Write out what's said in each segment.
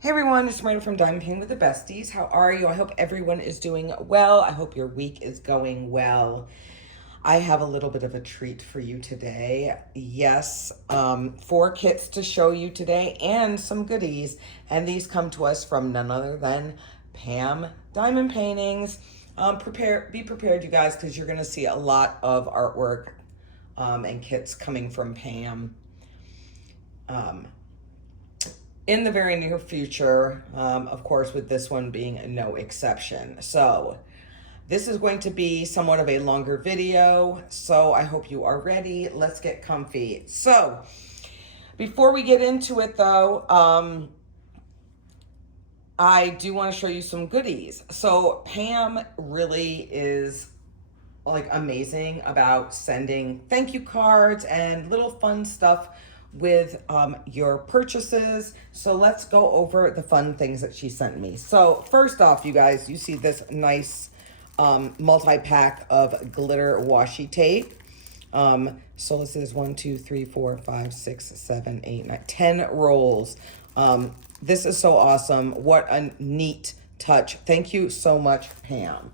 Hey everyone, it's Miranda from Diamond Painting with the Besties. How are you? I hope everyone is doing well. I hope your week is going well. I have a little bit of a treat for you today. Yes, 4 kits to show you today and some goodies. And these come to us from none other than Pam Diamond Paintings. Be prepared, you guys, because you're going to see a lot of artwork and kits coming from Pam. In the very near future, of course, with this one being no exception. So this is going to be somewhat of a longer video, so I hope you are ready. Let's get comfy. So before we get into it though, I do want to show you some goodies. So Pam really is like amazing about sending thank you cards and little fun stuff with your purchases. So let's go over the fun things that she sent me. So first off, you guys, you see this nice multi-pack of glitter washi tape. So this is 1, 2, 3, 4, 5, 6, 7, 8, 9, 10 rolls. This is so awesome. What a neat touch. Thank you so much, Pam.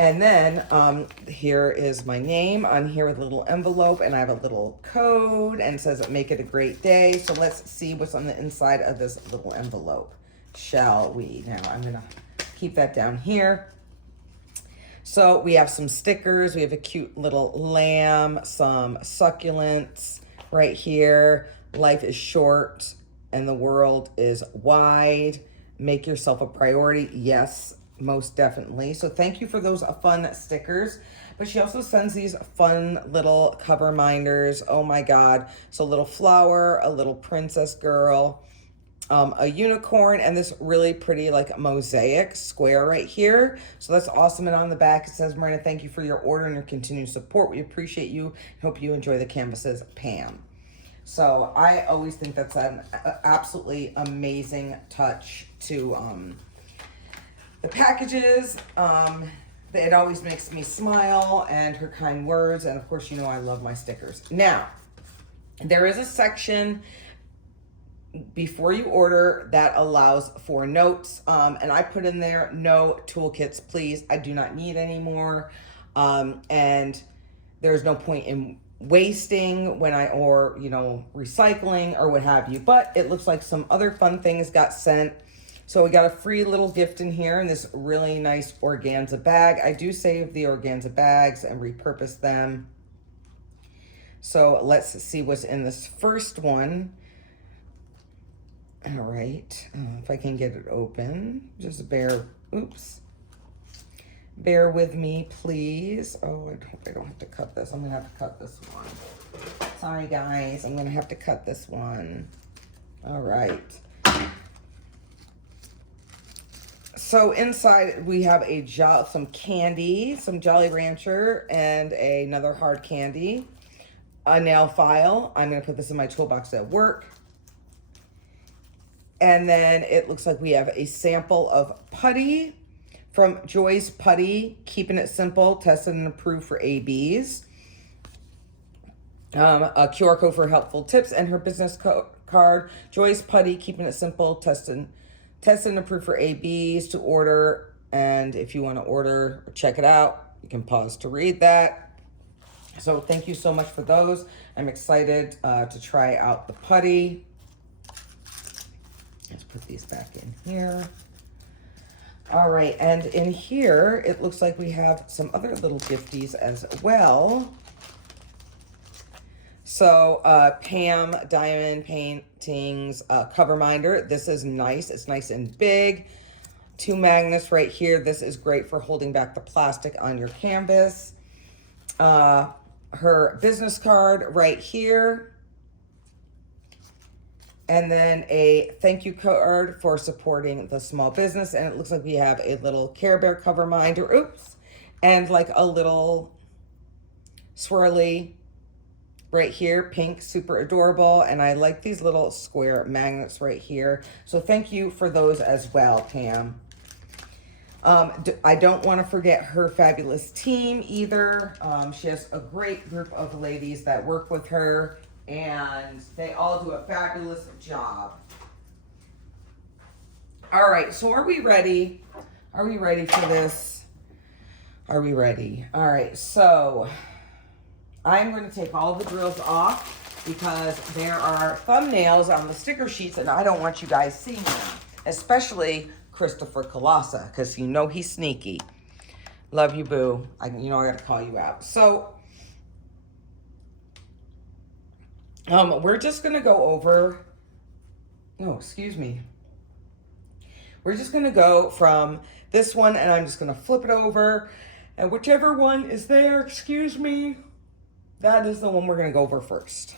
And then here is my name on here with a little envelope, and I have a little code and it says make it a great day. So let's see what's on the inside of this little envelope, shall we? Now I'm gonna keep that down here. So we have some stickers, we have a cute little lamb, some succulents right here. Life is short and the world is wide. Make yourself a priority. Yes, most definitely. So thank you for those fun stickers. But she also sends these fun little cover minders. Oh my God. So a little flower, a little princess girl, a unicorn, and this really pretty like mosaic square right here. So that's awesome. And on the back it says, Miranda, thank you for your order and your continued support. We appreciate you. Hope you enjoy the canvases, Pam. So I always think that's an absolutely amazing touch to the packages. It always makes me smile, and her kind words, and of course, you know I love my stickers. Now, there is a section before you order that allows for notes, and I put in there, no toolkits, please. I do not need any more, and there's no point in wasting or recycling or what have you. But it looks like some other fun things got sent. So we got a free little gift in here in this really nice organza bag. I do save the organza bags and repurpose them. So let's see what's in this first one. All right, if I can get it open, just bear with me, please. Oh, I hope I don't have to cut this. I'm gonna have to cut this one. Sorry guys, I'm gonna have to cut this one. All right. So inside we have some candy, some Jolly Rancher, and another hard candy, a nail file. I'm going to put this in my toolbox at work. And then it looks like we have a sample of putty from Joy's Putty, keeping it simple, tested and approved for ABs. A QR code for helpful tips, and her business card, Joy's Putty, keeping it simple, tested and approved for ABs to order. And if you want to order or check it out, you can pause to read that. So thank you so much for those. I'm excited to try out the putty. Let's put these back in here. All right, and in here, it looks like we have some other little gifties as well. So Pam Diamond Paintings cover minder. This is nice. It's nice and big. 2 magnets right here. This is great for holding back the plastic on your canvas. Her business card right here. And then a thank you card for supporting the small business. And it looks like we have a little Care Bear cover minder. Oops. And like a little swirly right here, pink, super adorable. And I like these little square magnets right here. So thank you for those as well, Pam. I don't want to forget her fabulous team either. She has a great group of ladies that work with her, and they all do a fabulous job. All right, so are we ready? Are we ready for this? Are we ready? All right, so I'm going to take all the drills off because there are thumbnails on the sticker sheets and I don't want you guys seeing them, especially Christopher Colossa, because you know he's sneaky. Love you, boo. I got to call you out. So we're just going to go over, no, excuse me. We're just going to go from this one and I'm just going to flip it over, and whichever one is there, excuse me, that is the one we're going to go over first.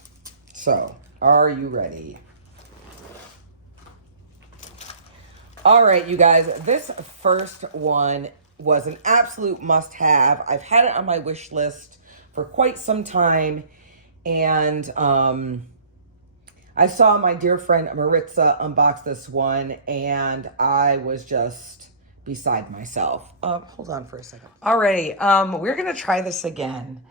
So, are you ready? All right, you guys, this first one was an absolute must-have. I've had it on my wish list for quite some time, and I saw my dear friend Maritza unbox this one, and I was just beside myself. Hold on for a second. Alrighty, we're gonna try this again.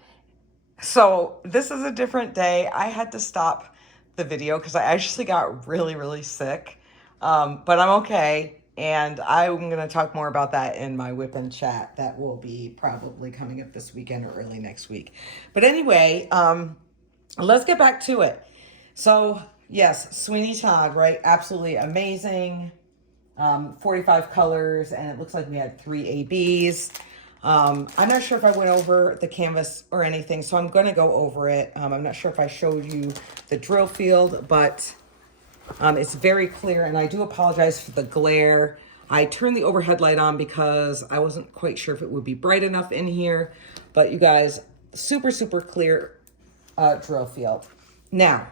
So this is a different day. I had to stop the video because I actually got really, really sick, but I'm okay. And I'm gonna talk more about that in my whip and chat that will be probably coming up this weekend or early next week. But anyway, let's get back to it. So yes, Sweeney Todd, right? Absolutely amazing. 45 colors, and it looks like we had 3 ABs. I'm not sure if I went over the canvas or anything, so I'm going to go over it. I'm not sure if I showed you the drill field, but it's very clear, and I do apologize for the glare. I turned the overhead light on because I wasn't quite sure if it would be bright enough in here, but you guys, super, super clear drill field. Now,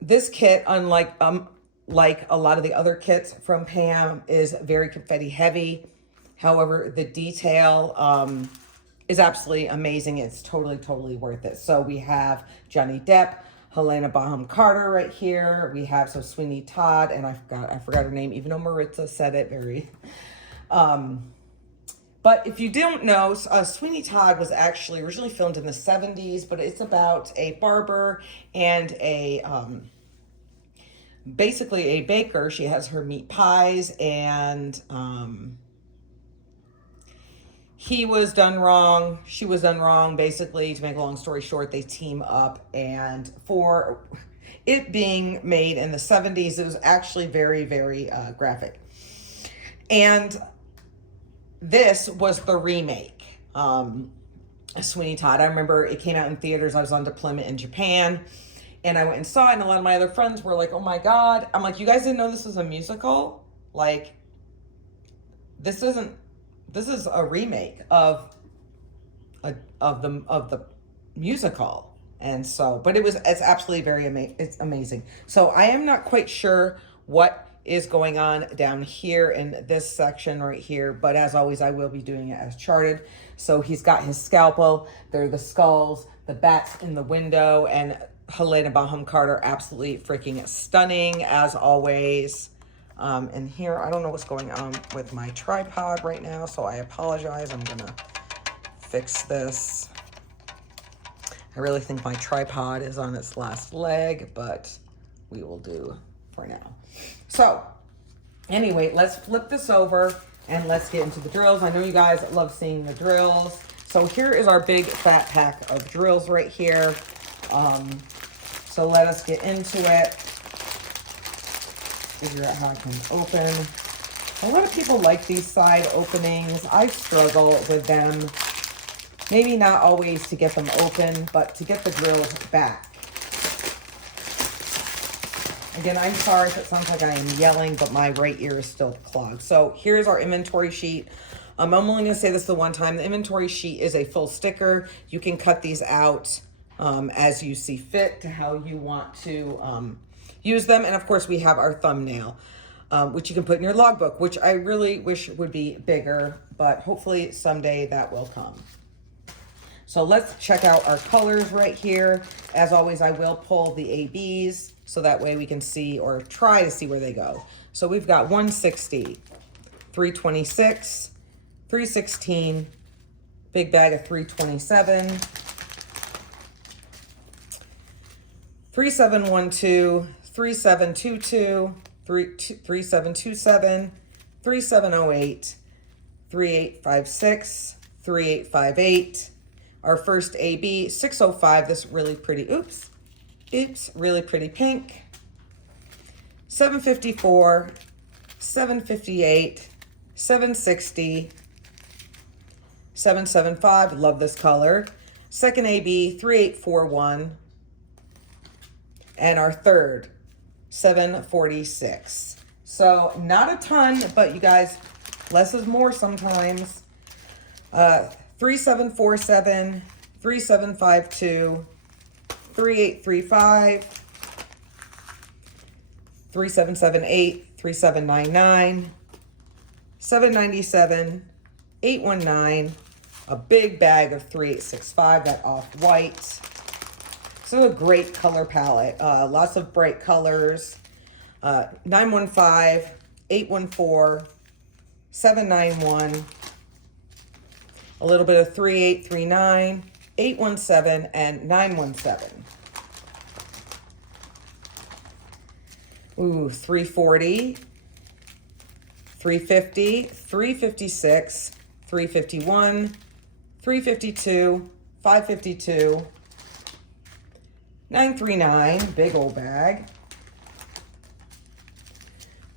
this kit, unlike like a lot of the other kits from Pam, is very confetti heavy. However, the detail is absolutely amazing. It's totally, totally worth it. So we have Johnny Depp, Helena Bonham Carter right here. We have Sweeney Todd, and I forgot her name, even though Maritza said it very. But if you don't know, Sweeney Todd was actually originally filmed in the 70s, but it's about a barber and a, basically a baker. She has her meat pies, and he was done wrong. She was done wrong. Basically, to make a long story short, they team up, and for it being made in the 70s, it was actually very, very graphic. And this was the remake, Sweeney Todd. I remember it came out in theaters. I was on deployment in Japan, and I went and saw it, and a lot of my other friends were like, oh my God. I'm like, you guys didn't know this was a musical? Like, this is a remake of the musical. And so, but it's absolutely it's amazing. So I am not quite sure what is going on down here in this section right here, but as always, I will be doing it as charted. So he's got his scalpel, there are the skulls, the bats in the window, and Helena Bonham Carter, absolutely freaking stunning as always. And here, I don't know what's going on with my tripod right now, so I apologize. I'm gonna fix this. I really think my tripod is on its last leg, but we will do for now. So anyway, let's flip this over and let's get into the drills. I know you guys love seeing the drills. So here is our big fat pack of drills right here. So let us get into it. Figure out how I can open. A lot of people like these side openings. I struggle with them. Maybe not always to get them open, but to get the drills back. Again, I'm sorry if it sounds like I am yelling, but my right ear is still clogged. So here's our inventory sheet. I'm only going to say this the one time. The inventory sheet is a full sticker. You can cut these out as you see fit to how you want to use them. And of course, we have our thumbnail, which you can put in your logbook, which I really wish would be bigger, but hopefully someday that will come. So let's check out our colors right here. As always, I will pull the ABs so that way we can see or try to see where they go. So we've got 160, 326, 316, big bag of 327, 3712, 3722, 3727, 3708, 3856, 3858. Our first AB, 605, this really pretty, really pretty pink. 754, 758, 760, 775, love this color. Second AB, 3841. And our third, 746. So not a ton, but you guys, less is more sometimes. 3747, 3752, 3835, 3778, 3799, 797, 819, a big bag of 3865, that off-white. So a great color palette, lots of bright colors. 915, 814, 791, a little bit of 3839, 817, and 917. Ooh, 340, 350, 356, 351, 352, 552, 939, big old bag.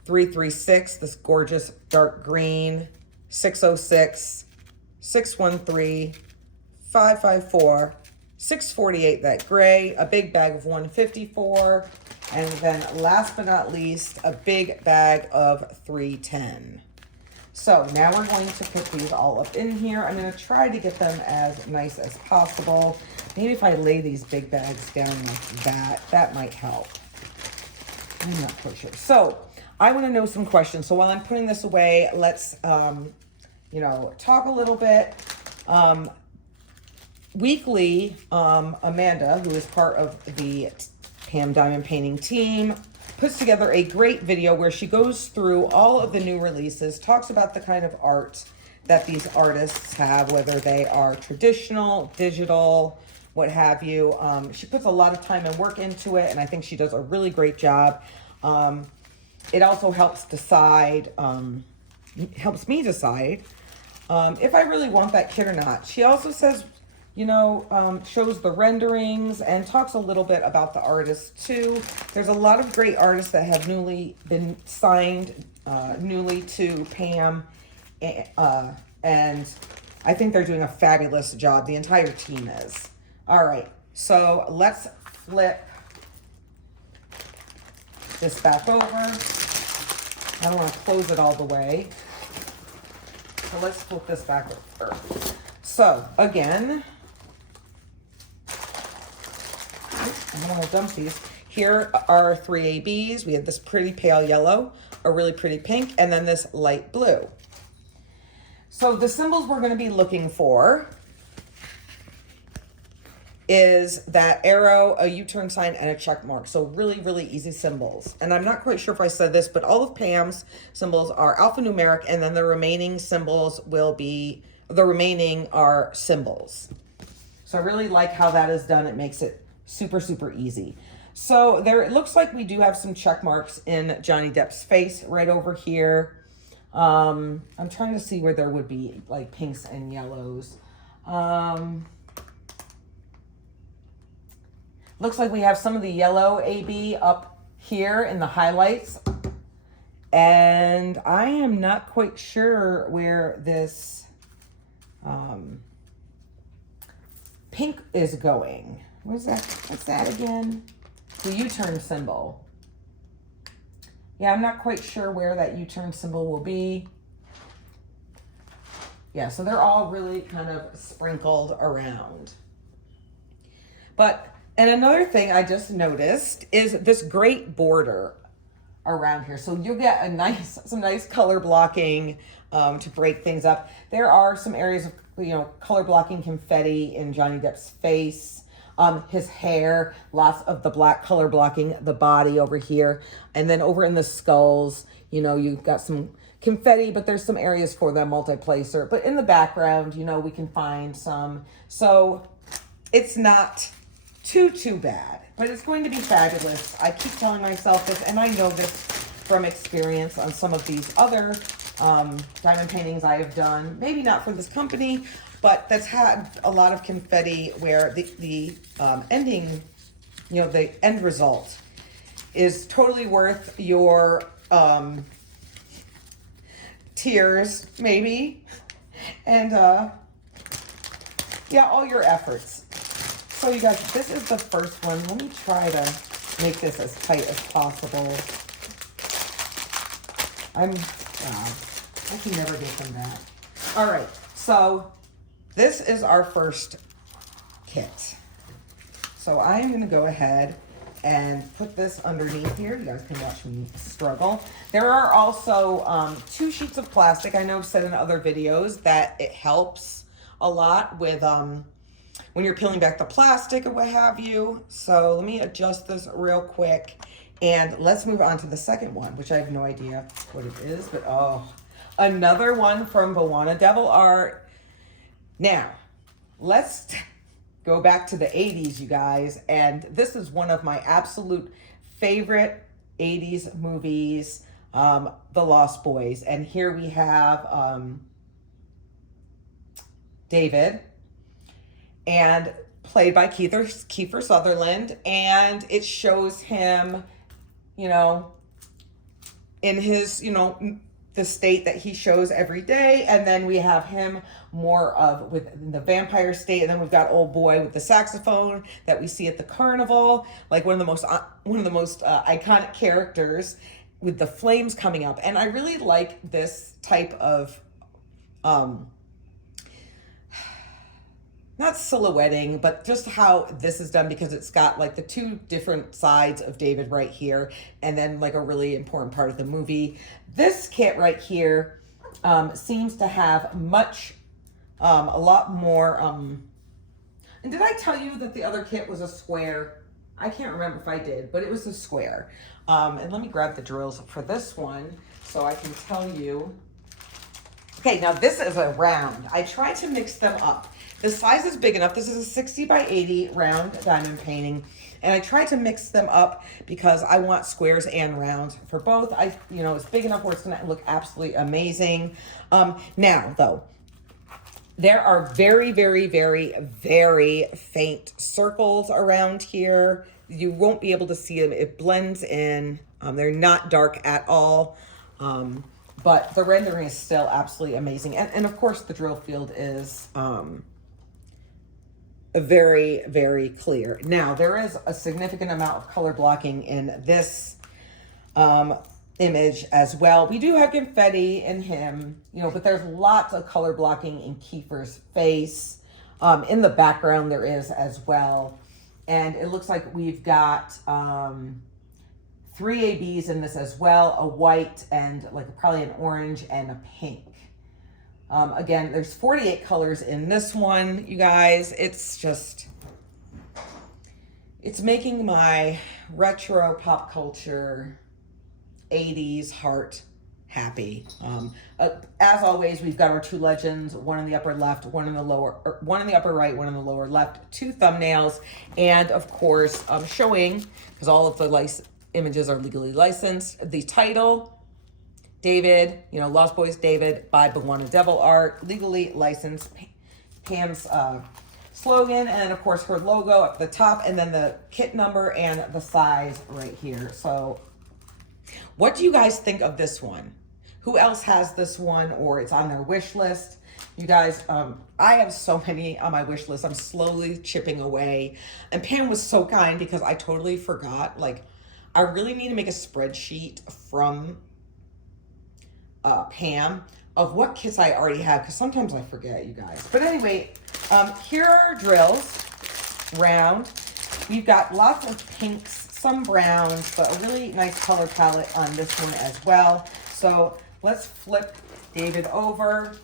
336, this gorgeous dark green. 606, 613, 554, 648, that gray, a big bag of 154, and then last but not least, a big bag of 310. So now we're going to put these all up in here. I'm going to try to get them as nice as possible. Maybe if I lay these big bags down like that might help. I'm not quite sure. So I want to know some questions. So while I'm putting this away, let's, talk a little bit. Weekly, Amanda, who is part of the Pam Diamond Painting team, puts together a great video where she goes through all of the new releases, talks about the kind of art that these artists have, whether they are traditional, digital, what have you. She puts a lot of time and work into it, and I think she does a really great job. It also helps me decide if I really want that kit or not. She also says, shows the renderings and talks a little bit about the artists too. There's a lot of great artists that have newly been signed to Pam, and I think they're doing a fabulous job. The entire team is. All right, so let's flip this back over. I don't want to close it all the way. So let's flip this back over. So again, I don't want to dump these. Here are 3 ABs. We have this pretty pale yellow, a really pretty pink, and then this light blue. So the symbols we're going to be looking for is that arrow, a U-turn sign, and a check mark. So really, really easy symbols. And I'm not quite sure if I said this, but all of Pam's symbols are alphanumeric, and then the remaining symbols are symbols. So I really like how that is done. It makes it super, super easy. So it looks like we do have some check marks in Johnny Depp's face right over here. I'm trying to see where there would be like pinks and yellows. Looks like we have some of the yellow AB up here in the highlights. And I am not quite sure where this pink is going. What's that again? The U-turn symbol. Yeah, I'm not quite sure where that U-turn symbol will be. Yeah, so they're all really kind of sprinkled around. And another thing I just noticed is this great border around here. So you'll get some nice color blocking to break things up. There are some areas of, color blocking confetti in Johnny Depp's face. His hair, lots of the black color blocking the body over here. And then over in the skulls, you've got some confetti, but there's some areas for the multiplacer. But in the background, we can find some. So it's not too bad, but it's going to be fabulous. I keep telling myself this, and I know this from experience on some of these other diamond paintings I have done. Maybe not for this company, but that's had a lot of confetti where the ending, you know, the end result is totally worth your tears, maybe, and yeah, all your efforts. So you guys, this is the first one. Let me try to make this as tight as possible. I can never get them back. All right, so this is our first kit. So I'm gonna go ahead and put this underneath here. You guys can watch me struggle. There are also 2 sheets of plastic. I know I've said in other videos that it helps a lot with when you're peeling back the plastic or what have you. So let me adjust this real quick, and let's move on to the second one, which I have no idea what it is, but oh, another one from Bwana Devil Art. Now, let's go back to the 80s, you guys, and this is one of my absolute favorite 80s movies, The Lost Boys. And here we have David, and played by Kiefer Sutherland, and it shows him, you know, in his, you know, the state that he shows every day, and then we have him more of with the vampire state, and then we've got old boy with the saxophone that we see at the carnival, like one of the most iconic characters with the flames coming up. And I really like this type of not silhouetting, but just how this is done, because it's got like the 2 different sides of David right here, and then like a really important part of the movie. This kit right here seems to have a lot more, and did I tell you that the other kit was a square? I can't remember if I did, but it was a square. And let me grab the drills for this one so I can tell you. Okay, now this is a round. I tried to mix them up. The size is big enough. This is a 60 by 80 round diamond painting. And I tried to mix them up because I want squares and rounds for both. You know, it's big enough where it's going to look absolutely amazing. Now, though, there are very, very, very, very faint circles around here. You won't be able to see them. It blends in. They're not dark at all. But the rendering is still absolutely amazing. And of course, the drill field is very, very clear. Now, there is a significant amount of color blocking in this image as well. We do have confetti in him, you know, but there's lots of color blocking in Kiefer's face. In the background, there is as well. And it looks like we've got 3 ABs in this as well, a white and like probably an orange and a pink. Again, there's 48 colors in this one, you guys. It's just, it's making my retro pop culture 80s heart happy. As always, we've got our 2 legends, one in the upper left, one in the lower, one in the upper right, one in the lower left, 2 thumbnails, and of course, showing, because all of the images are legally licensed, the title, David, you know, Lost Boys David by Bwana Devil Art, legally licensed, Pam's slogan, and then of course her logo up the top, and then the kit number and the size right here. So what do you guys think of this one? Who else has this one, or it's on their wish list? You guys, I have so many on my wish list. I'm slowly chipping away. And Pam was so kind because I totally forgot. Like, I really need to make a spreadsheet from Pam of what kits I already have, because sometimes I forget, you guys. But anyway, here are our drills, round. We've got lots of pinks, some browns, but a really nice color palette on this one as well. So let's flip David over.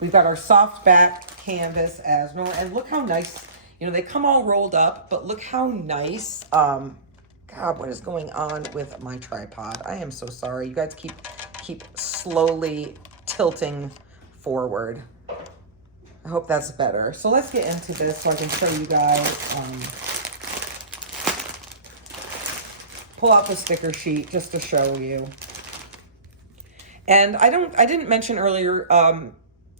We've got our soft back canvas as normal, and look how nice, you know, they come all rolled up, but look how nice. God, what is going on with my tripod? I am so sorry. You guys keep slowly tilting forward. I hope that's better. So let's get into this so I can show you guys. Pull out the sticker sheet just to show you. And I didn't mention earlier,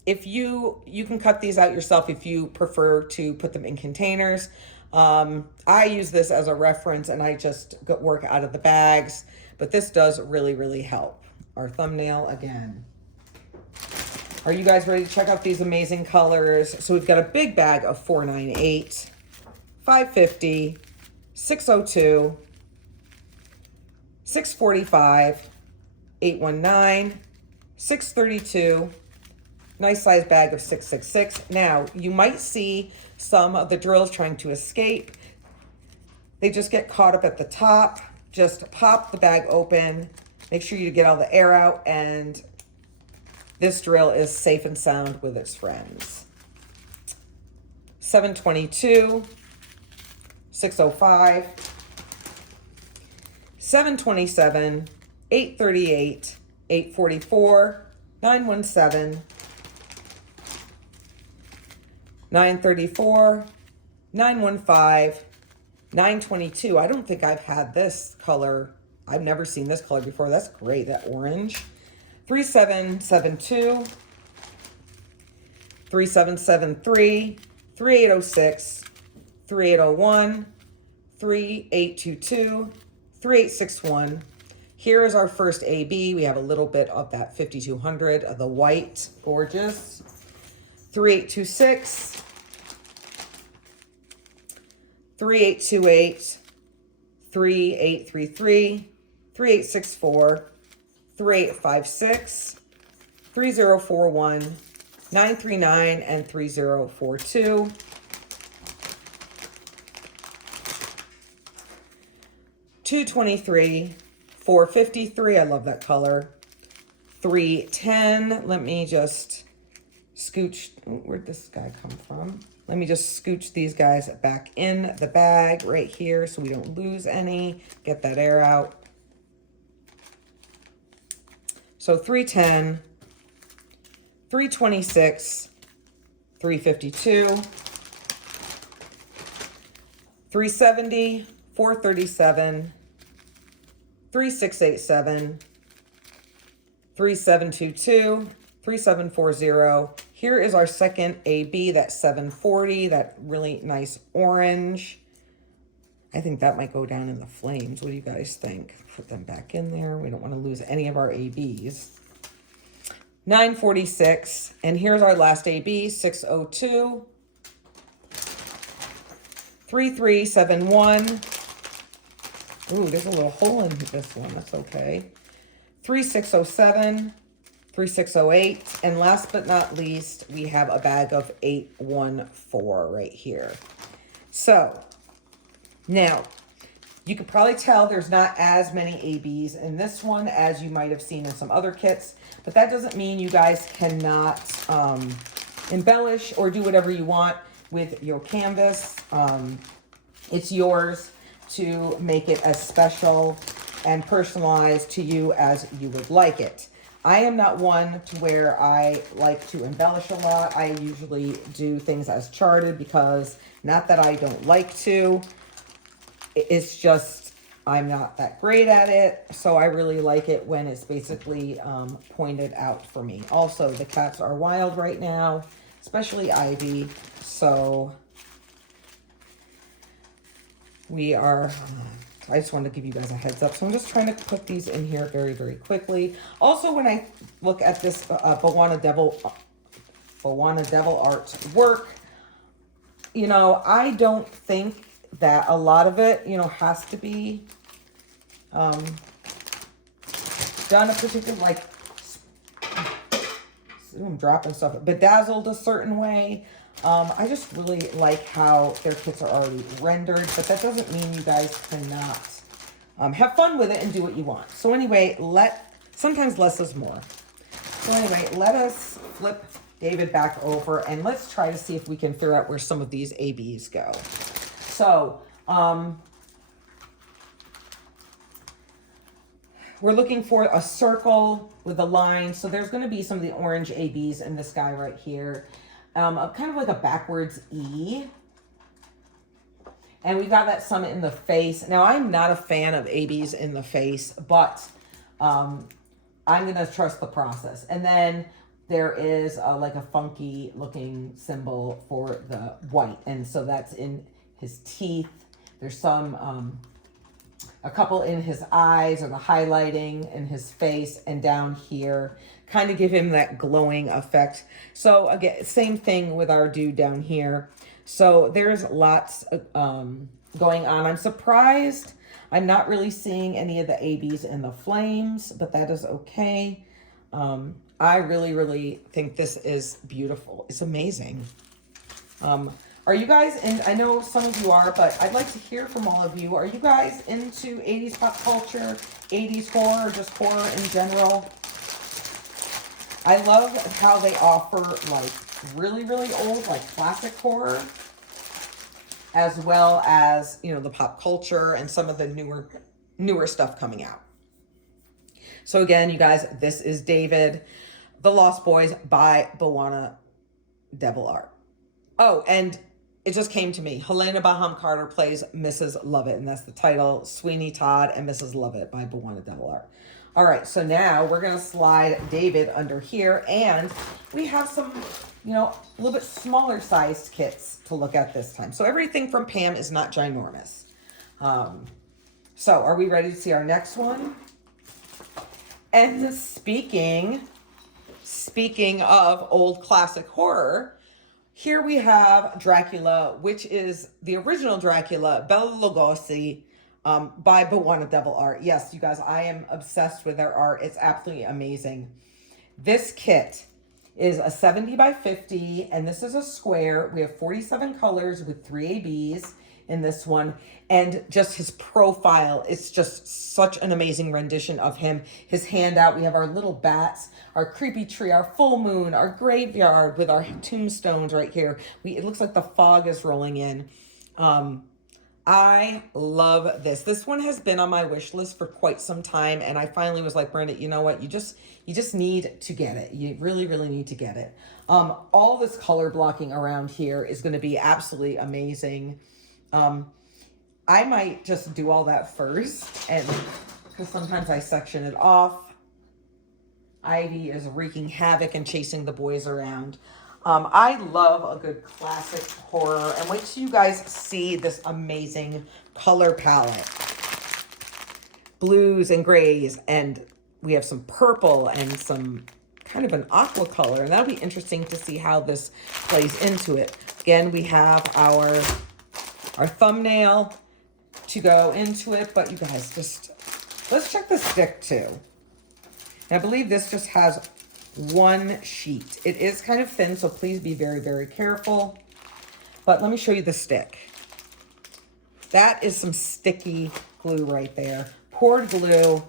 if you can cut these out yourself if you prefer to put them in containers. I use this as a reference and I just work out of the bags, but this does really, really help. Our thumbnail again. Are you guys ready to check out these amazing colors? So we've got a big bag of 498, 550, 602, 645, 819, 632, nice size bag of 666. Now, you might see some of the drills trying to escape. They just get caught up at the top. Just pop the bag open. Make sure you get all the air out, and this drill is safe and sound with its friends. 722, 605, 727, 838, 844, 917, 934, 915, 922. I don't think I've had this color. I've never seen this color before. That's great, that orange. 3772, 3773, 3806, 3801, 3822, 3861. Here is our first AB. We have a little bit of that 5200 of the white, gorgeous. 3826, 3828, 3833, 3864, 3856, 3041, 939, and 3042. 223, 453, I love that color. 310, let me just scooch, where'd this guy come from? Let me just scooch these guys back in the bag right here so we don't lose any. Get that air out. So 310, 326, 352, 370, 437, 3687, 3722, 3740. Here is our second AB, that 740, that really nice orange. I think that might go down in the flames. What do you guys think? Put them back in there. We don't want to lose any of our ABs. 946, and here's our last AB, 602, 3371. Ooh, there's a little hole in this one. That's okay. 3607, 3608, and last but not least, we have a bag of 814 right here. So now you could probably tell there's not as many ABs in this one as you might have seen in some other kits, but that doesn't mean you guys cannot embellish or do whatever you want with your canvas. It's yours to make it as special and personalized to you as you would like it. I am not one to where I like to embellish a lot. I usually do things as charted because, not that I don't like to, it's just I'm not that great at it. So I really like it when it's basically pointed out for me. Also, the cats are wild right now, especially Ivy. So we are, I just wanted to give you guys a heads up. So I'm just trying to put these in here very, very quickly. Also, when I look at this Bwana Devil art work, you know, I don't think that a lot of it, you know, has to be done a particular, like, I'm dropping stuff, bedazzled a certain way. I just really like how their kits are already rendered, but that doesn't mean you guys cannot have fun with it and do what you want. So anyway, sometimes less is more. So anyway, let us flip David back over and let's try to see if we can figure out where some of these ABs go. So, we're looking for a circle with a line. So there's going to be some of the orange ABs in this guy right here. kind of like a backwards E. And we got that some in the face. Now, I'm not a fan of ABs in the face, but I'm going to trust the process. And then there is like a funky looking symbol for the white. And so that's in his teeth. There's some, a couple in his eyes, or the highlighting in his face and down here, kind of give him that glowing effect. So again, same thing with our dude down here. So there's lots going on. I'm surprised I'm not really seeing any of the ABs in the flames, but that is okay. I really, really think this is beautiful. It's amazing. Are you guys in? I know some of you are, but I'd like to hear from all of you. Are you guys into 80s pop culture, 80s horror, or just horror in general? I love how they offer like really, really old, like classic horror, as well as, you know, the pop culture and some of the newer stuff coming out. So again, you guys, this is David, The Lost Boys by Bwana Devil Art. Oh, and it just came to me. Helena Bonham Carter plays Mrs. Lovett, and that's the title. Sweeney Todd and Mrs. Lovett by Bwana Devil Art. All right, so now we're going to slide David under here, and we have some, you know, a little bit smaller sized kits to look at this time. So everything from Pam is not ginormous. So are we ready to see our next one? And speaking of old classic horror, here we have Dracula, which is the original Dracula, Bela Lugosi, by Bwana Devil Art. Yes, you guys, I am obsessed with their art. It's absolutely amazing. This kit is a 70 by 50, and this is a square. We have 47 colors with 3 ABs in this one, and just his profile, it's just such an amazing rendition of him. His handout, we have our little bats, our creepy tree, our full moon, our graveyard with our tombstones right here. It looks like the fog is rolling in. I love this. This one has been on my wish list for quite some time, and I finally was like, Brenda, you know what? You just need to get it. You really, really need to get it. All this color blocking around here is going to be absolutely amazing. I might just do all that first, and because sometimes I section it off. Ivy is wreaking havoc and chasing the boys around. I love a good classic horror, and wait till you guys see this amazing color palette. Blues and grays, and we have some purple and some kind of an aqua color, and that'll be interesting to see how this plays into it. Again, we have our thumbnail to go into it, but you guys, just let's check the stick too. And I believe this just has one sheet. It is kind of thin, so please be very, very careful. But let me show you the stick. That is some sticky glue right there. Poured glue.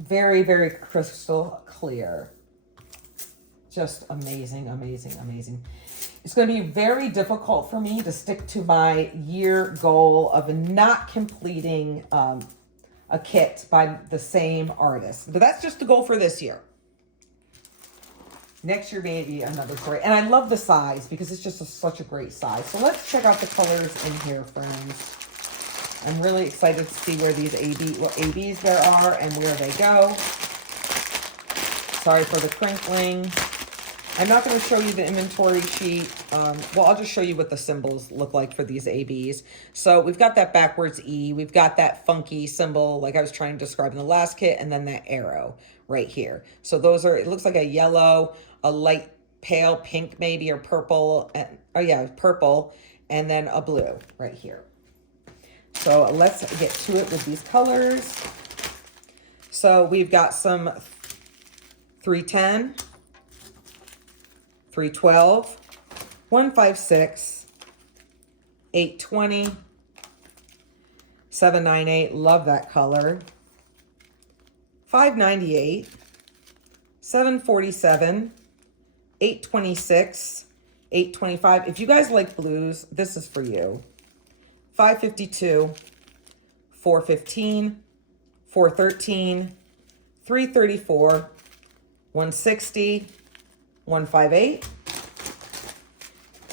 Very, very crystal clear. Just amazing, amazing, amazing. It's going to be very difficult for me to stick to my year goal of not completing a kit by the same artist. But that's just the goal for this year. Next year, maybe another story. And I love the size because it's just such a great size. So let's check out the colors in here, friends. I'm really excited to see where these ABs there are and where they go. Sorry for the crinkling. I'm not going to show you the inventory sheet. Well, I'll just show you what the symbols look like for these ABs. So we've got that backwards E. We've got that funky symbol like I was trying to describe in the last kit, and then that arrow right here. So those are, it looks like a yellow, a light pale pink maybe, or purple. And, oh yeah, purple, and then a blue right here. So let's get to it with these colors. So we've got some 310, 312, 156, 820, 798, love that color, 598, 747, 826, 825. If you guys like blues, this is for you. 552, 415, 413, 334, 160, 158,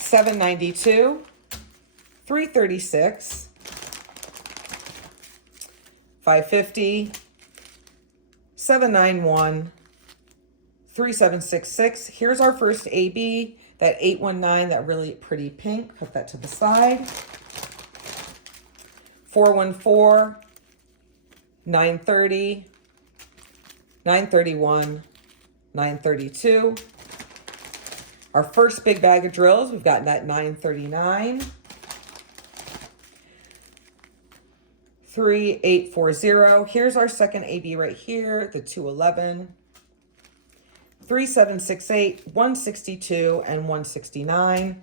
$7.92, $3.36, $5.50, $7.91, $3.766. Here's our first AB, that 819, that really pretty pink. Put that to the side. 414, $9.30, $9.31, $9.32. Our first big bag of drills, we've got that $9.39. 3840. Here's our second AB right here, the 211. 3768, 162, and 169.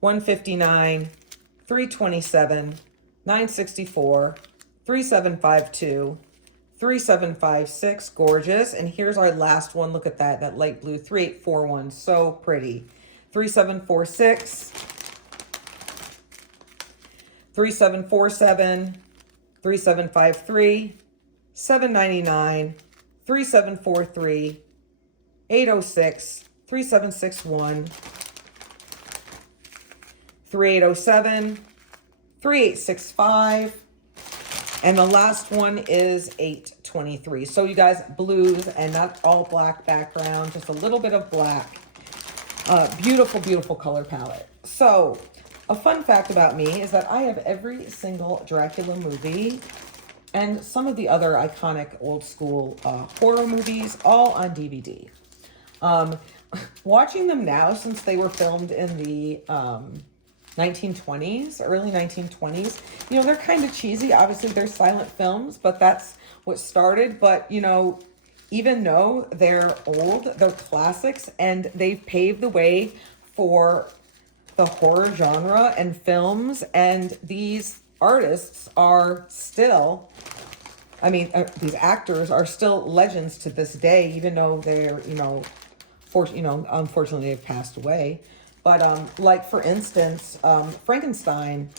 159, 327, 964, 3752, 3756. Gorgeous. And here's our last one. Look at that, that light blue, 3841. So pretty. 3746, 3747, 3753, 799, 3743, 806, 3761, 3807, 3865, and the last one is 823. So you guys, blues, and not all black background, just a little bit of black. Beautiful, beautiful color palette. So a fun fact about me is that I have every single Dracula movie and some of the other iconic old school horror movies all on DVD. Watching them now, since they were filmed in the 1920s, early 1920s, you know, they're kind of cheesy. Obviously, they're silent films, but that's what started. But, you know, even though they're old, they're classics, and they've paved the way for the horror genre and films. And these artists are still, I mean, these actors are still legends to this day, even though they're, unfortunately they've passed away. But like, for instance, Frankenstein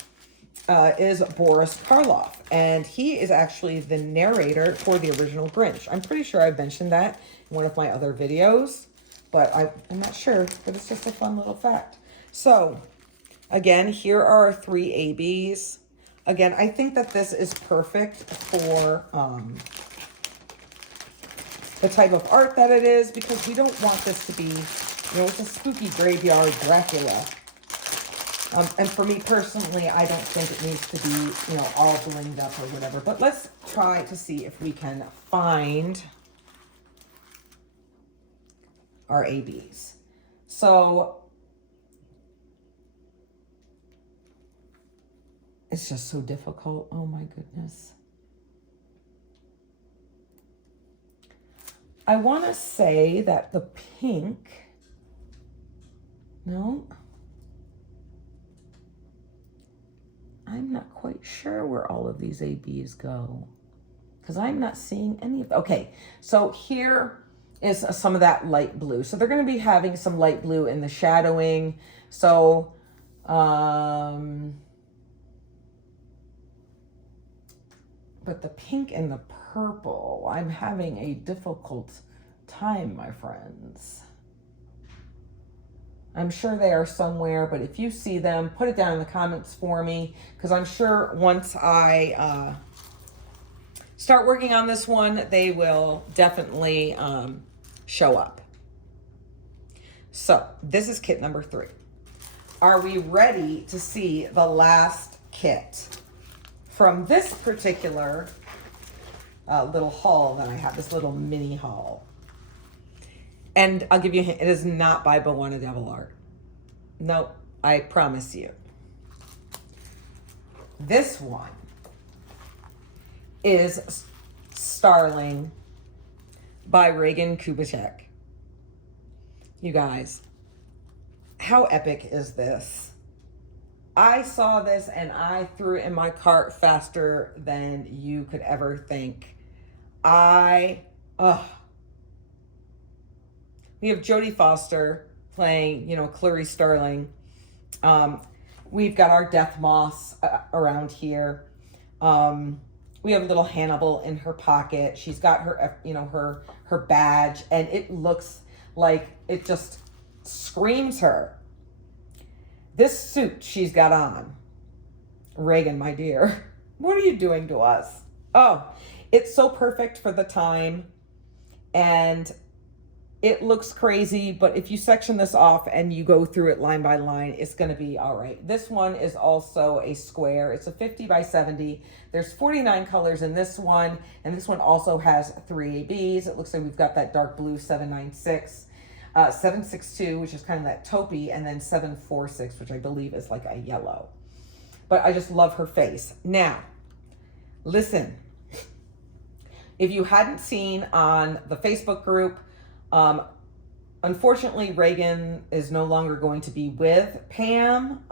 is Boris Karloff, and he is actually the narrator for the original Grinch. I'm pretty sure I've mentioned that in one of my other videos, but I'm not sure, but it's just a fun little fact. So again, here are our 3 ABs. Again, I think that this is perfect for the type of art that it is, because we don't want this to be, you know, it's a spooky graveyard Dracula. And for me personally, I don't think it needs to be, you know, all blinged up or whatever. But let's try to see if we can find our ABs. So it's just so difficult. Oh my goodness. I want to say that the pink, no, I'm not quite sure where all of these ABs go, because I'm not seeing any of, okay, so here is some of that light blue. So they're going to be having some light blue in the shadowing. So, but the pink and the purple, I'm having a difficult time, my friends. I'm sure they are somewhere, but if you see them, put it down in the comments for me, because I'm sure once I start working on this one, they will definitely show up. So this is kit number 3. Are we ready to see the last kit from this particular little haul that I have, this little mini haul? And I'll give you a hint, it is not by Bowana Devil Art. Nope, I promise you. This one is Starling by Reagan Kubicek. You guys, how epic is this? I saw this and I threw it in my cart faster than you could ever think. We have Jodie Foster playing, you know, Clarice Starling. We've got our death moths around here. We have little Hannibal in her pocket. She's got her, you know, her badge, and it looks like it just screams her. This suit she's got on, Reagan, my dear, what are you doing to us? Oh, it's so perfect for the time, and it looks crazy, but if you section this off and you go through it line by line, it's going to be all right. This one is also a square. It's a 50 by 70. There's 49 colors in this one, and this one also has 3 ABs. It looks like we've got that dark blue 796, 762, which is kind of that taupey, and then 746, which I believe is like a yellow. But I just love her face. Now, listen, if you hadn't seen on the Facebook group, unfortunately, Reagan is no longer going to be with Pam.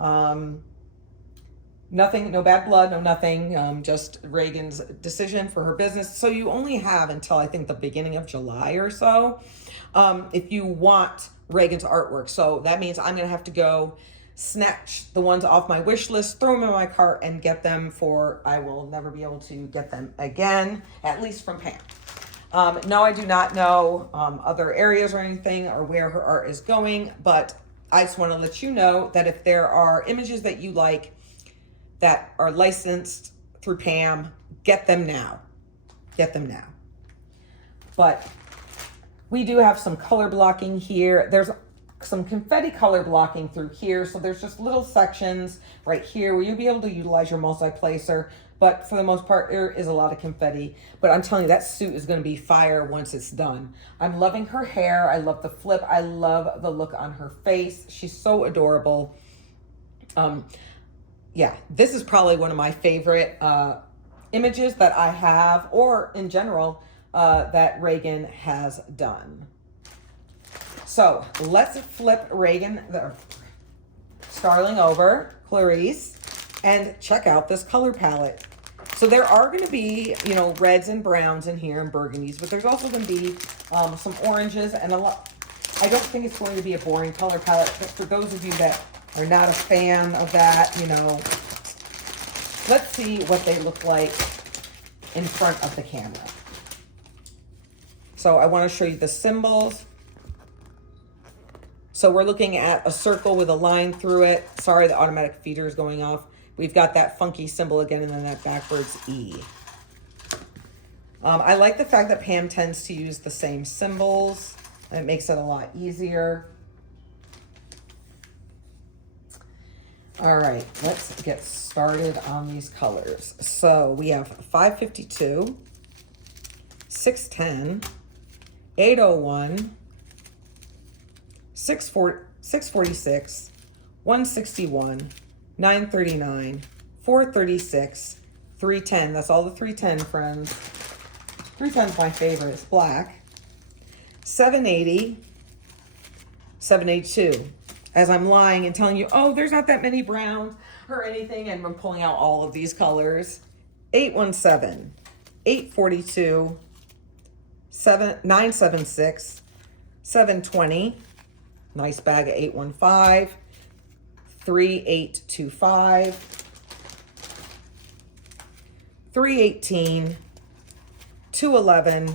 Nothing, no bad blood, no nothing, just Reagan's decision for her business. So you only have until I think the beginning of July or so, if you want Reagan's artwork. So that means I'm going to have to go snatch the ones off my wish list, throw them in my cart, and get them for, I will never be able to get them again, at least from Pam. No, I do not know other areas or anything or where her art is going, but I just want to let you know that if there are images that you like that are licensed through Pam, get them now. Get them now. But we do have some color blocking here. There's some confetti color blocking through here. So there's just little sections right here where you'll be able to utilize your multi-placer. But for the most part, there is a lot of confetti. But I'm telling you, that suit is going to be fire once it's done. I'm loving her hair. I love the flip. I love the look on her face. She's so adorable. Yeah, this is probably one of my favorite images that I have, or in general, that Reagan has done. So let's flip Reagan Starling over, Clarice, and check out this color palette. So there are going to be, you know, reds and browns in here and burgundies, but there's also going to be some oranges and a lot. I don't think it's going to be a boring color palette, but for those of you that are not a fan of that, you know, let's see what they look like in front of the camera. So I want to show you the symbols. So we're looking at a circle with a line through it. Sorry, the automatic feeder is going off. We've got that funky symbol again, and then that backwards E. I like the fact that Pam tends to use the same symbols. It makes it a lot easier. All right, let's get started on these colors. So we have 552, 610, 801, 646, 161, 939, 436, 310. That's all the 310, friends. 310 is my favorite. It's black. 780, 782. As I'm lying and telling you, oh, there's not that many browns or anything, and I'm pulling out all of these colors. 817, 842, 976, 720. Nice bag of 815. 3825, 318, 211,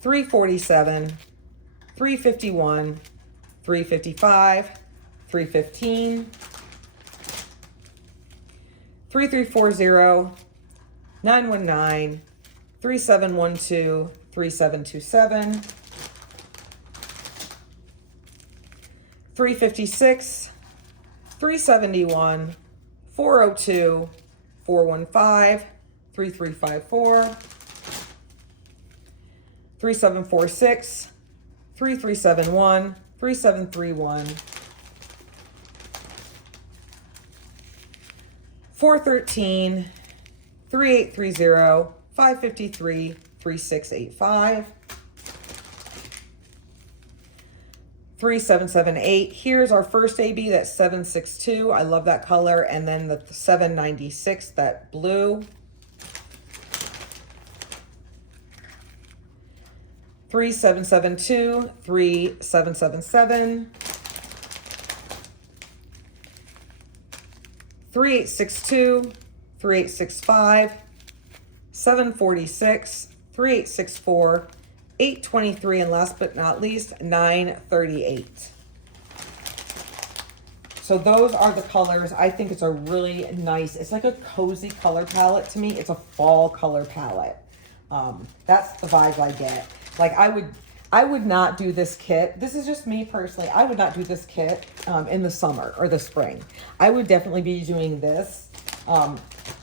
347, 351, 355, 315, 3340, 919, 3712, 3727, 356, 371, 402, 415, 3354, 3746, 3371, 3731, 413, 3830, 553, 3685, 3778. Here's our first AB, that's 762. I love that color. And then the 796, that blue. 3772, 3777, 3862, 3865, 746, 3864, 823, and last but not least, 938. So those are the colors. I think it's a really nice, it's like a cozy color palette to me. It's a fall color palette. That's the vibe I get. Like I would not do this kit. This is just me personally. I would not do this kit in the summer or the spring. I would definitely be doing this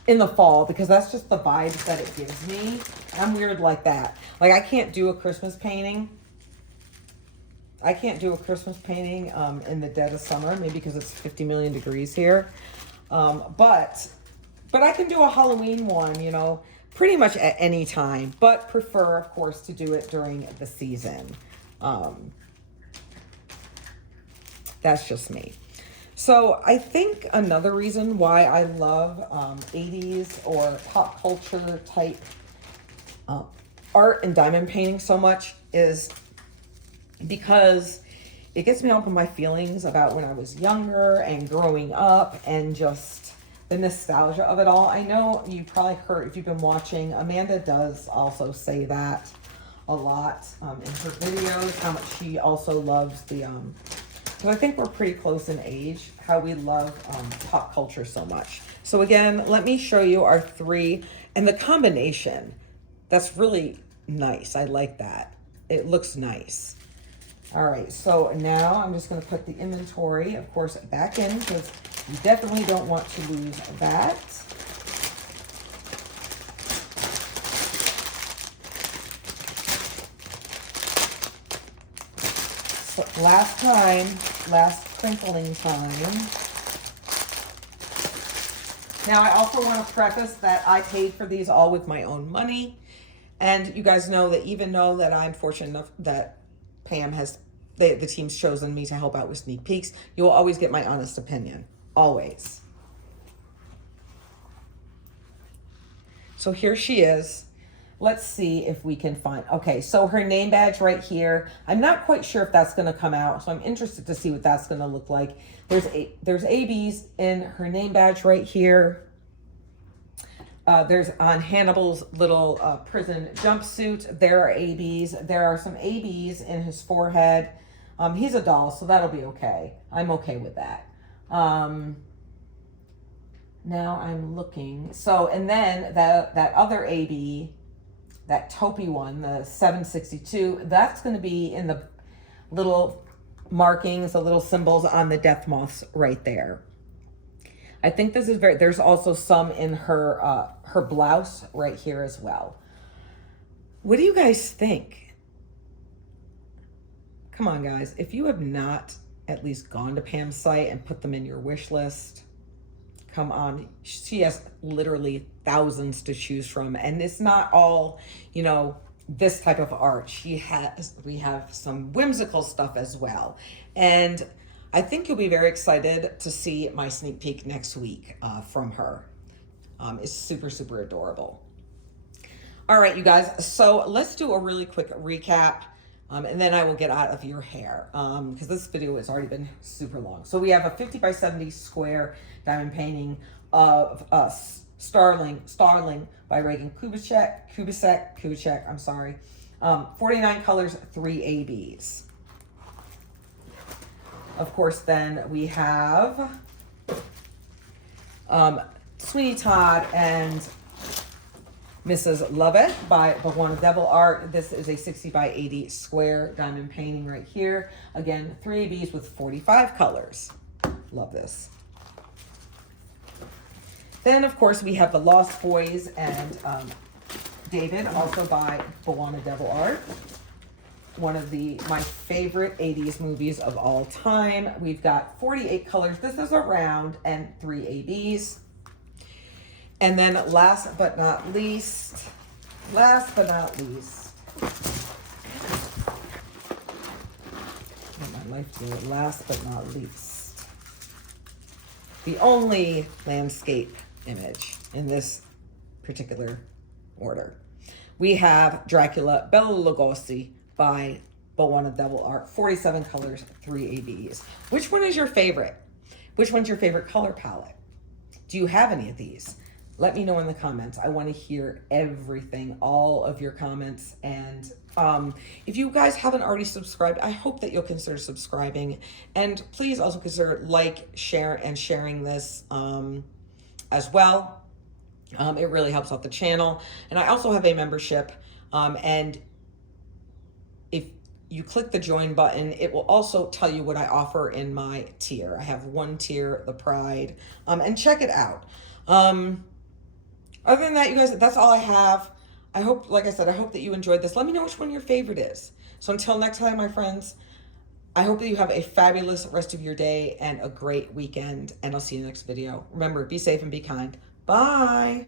in the fall because that's just the vibes that it gives me. I'm weird like that. Like I can't do a Christmas painting. I can't do a Christmas painting in the dead of summer, maybe because it's 50 million degrees here. But I can do a Halloween one, you know, pretty much at any time, but prefer, of course, to do it during the season. That's just me. So I think another reason why I love 80s or pop culture type art and diamond painting so much is because it gets me up on my feelings about when I was younger and growing up and just the nostalgia of it all. I know you probably heard, if you've been watching, Amanda does also say that a lot in her videos, how much she also loves the, because I think we're pretty close in age, how we love pop culture so much. So again, let me show you our three, and the combination, that's really nice. I like that. It looks nice. All right, so now I'm just going to put the inventory, of course, back in because you definitely don't want to lose that. So last crinkling time. Now, I also want to preface that I paid for these all with my own money. And you guys know that even though that I'm fortunate enough that Pam has, the team's chosen me to help out with sneak peeks, you will always get my honest opinion. Always. So here she is. Let's see if we can find, okay, so her name badge right here. I'm not quite sure if that's going to come out, so I'm interested to see what that's going to look like. There's ABs in her name badge right here. There's on Hannibal's little prison jumpsuit. There are ABs. There are some ABs in his forehead. He's a doll, so that'll be okay. I'm okay with that. Now I'm looking. So, and then that other AB, that taupey one, the 762, that's going to be in the little markings, the little symbols on the death moths right there. I think this is very, there's also some in her her blouse right here as well. What do you guys think? Come on, guys. If you have not at least gone to Pam's site and put them in your wish list, come on. She has literally thousands to choose from. And it's not all, you know, this type of art. We have some whimsical stuff as well. And I think you'll be very excited to see my sneak peek next week from her. It's super, super adorable. All right, you guys. So let's do a really quick recap. And then I will get out of your hair because this video has already been super long. So we have a 50 by 70 square diamond painting of Starling by Reagan Kubicek, I'm sorry. 49 colors, 3 ABs. Of course, then we have Sweeney Todd and Mrs. Lovett by Bawanda Devil Art. This is a 60 by 80 square diamond painting right here. Again, 3 ABs with 45 colors. Love this. Then, of course, we have The Lost Boys and David, also by Bawanda Devil Art. One of my favorite 80s movies of all time. We've got 48 colors. This is a round and 3 ABs. And then last but not least, what my life do it, last but not least, the only landscape image in this particular order. We have Dracula, Bela Lugosi by Bawanda Devil Art, 47 colors, 3 ABs. Which one is your favorite? Which one's your favorite color palette? Do you have any of these? Let me know in the comments. I want to hear everything, all of your comments, and If you guys haven't already subscribed, I hope that you'll consider subscribing, and please also consider sharing this as well. It really helps out the channel. And I also have a membership, and if you click the join button, it will also tell you what I offer in my tier. I have one tier, the Pride, and check it out. Other than that, you guys, that's all I have. I hope, like I said, I hope that you enjoyed this. Let me know which one your favorite is. So until next time, my friends, I hope that you have a fabulous rest of your day and a great weekend, and I'll see you in the next video. Remember, be safe and be kind. Bye.